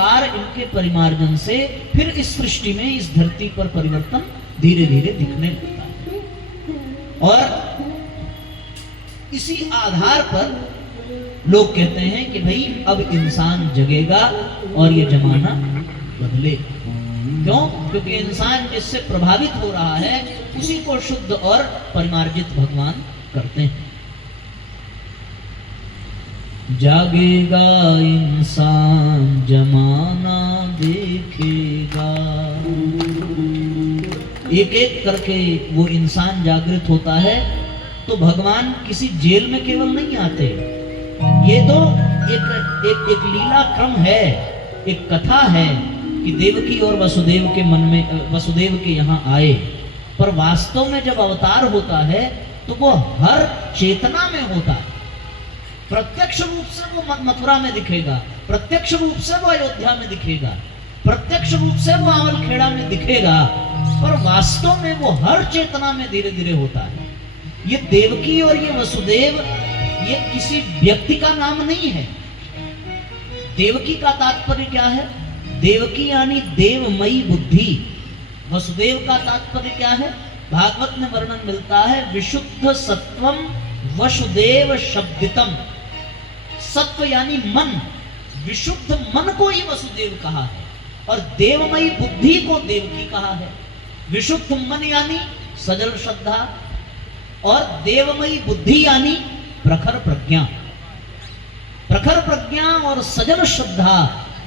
प्रकार इनके परिमार्जन से फिर इस सृष्टि में, इस धरती पर परिवर्तन धीरे धीरे दिखने लगता है। और इसी आधार पर लोग कहते हैं कि भाई अब इंसान जगेगा और ये जमाना बदलेगा। क्यों? क्योंकि इंसान जिससे प्रभावित हो रहा है उसी को शुद्ध और परिमार्जित भगवान करते हैं। जागेगा इंसान जमाना देखेगा। एक एक करके वो इंसान जागृत होता है। तो भगवान किसी जेल में केवल नहीं आते, ये तो एक लीला क्रम है, एक कथा है कि देवकी और वसुदेव के मन में, वसुदेव के यहाँ आए। पर वास्तव में जब अवतार होता है तो वो हर चेतना में होता है। प्रत्यक्ष रूप से वो मथुरा में दिखेगा, प्रत्यक्ष रूप से वो अयोध्या में दिखेगा, प्रत्यक्ष रूप से वो आवलखेड़ा में दिखेगा, पर वास्तव में वो हर चेतना में धीरे धीरे होता है। ये देवकी और ये वसुदेव ये किसी व्यक्ति का नाम नहीं है। देवकी का तात्पर्य क्या है? देवकी यानी देवमयी बुद्धि। वसुदेव का तात्पर्य क्या है? भागवत में वर्णन मिलता है, विशुद्ध सत्वम वसुदेव शब्दितम। सत्व यानी मन, विशुद्ध मन को ही वसुदेव कहा है और देवमयी बुद्धि को देवकी कहा है। विशुद्ध मन यानी सजल श्रद्धा और देवमयी बुद्धि यानी प्रखर प्रज्ञा। प्रखर प्रज्ञा और सजल श्रद्धा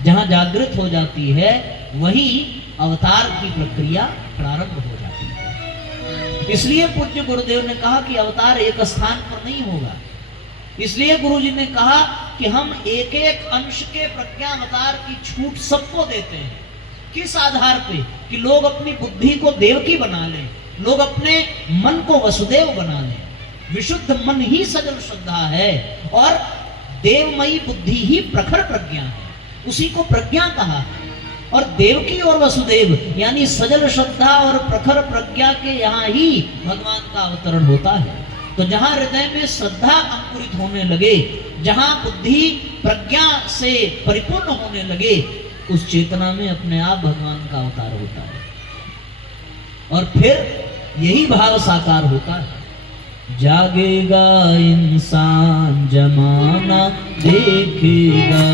जहां जागृत हो जाती है वहीं अवतार की प्रक्रिया प्रारंभ हो जाती है। इसलिए पूज्य गुरुदेव ने कहा कि अवतार एक स्थान पर नहीं होगा। इसलिए गुरुजी ने कहा कि हम एक एक अंश के प्रज्ञावतार की छूट सबको देते हैं। किस आधार पे? कि लोग अपनी बुद्धि को देवकी बना लें, लोग अपने मन को वसुदेव बना लें। विशुद्ध मन ही सजल श्रद्धा है और देवमयी बुद्धि ही प्रखर प्रज्ञा है, उसी को प्रज्ञा कहा। और देवकी और वसुदेव यानी सजल श्रद्धा और प्रखर प्रज्ञा के यहाँ ही भगवान का अवतरण होता है। तो जहां हृदय में श्रद्धा अंकुरित होने लगे, जहां बुद्धि प्रज्ञा से परिपूर्ण होने लगे, उस चेतना में अपने आप भगवान का अवतार होता है और फिर यही भाव साकार होता है। जागेगा इंसान जमाना देखेगा।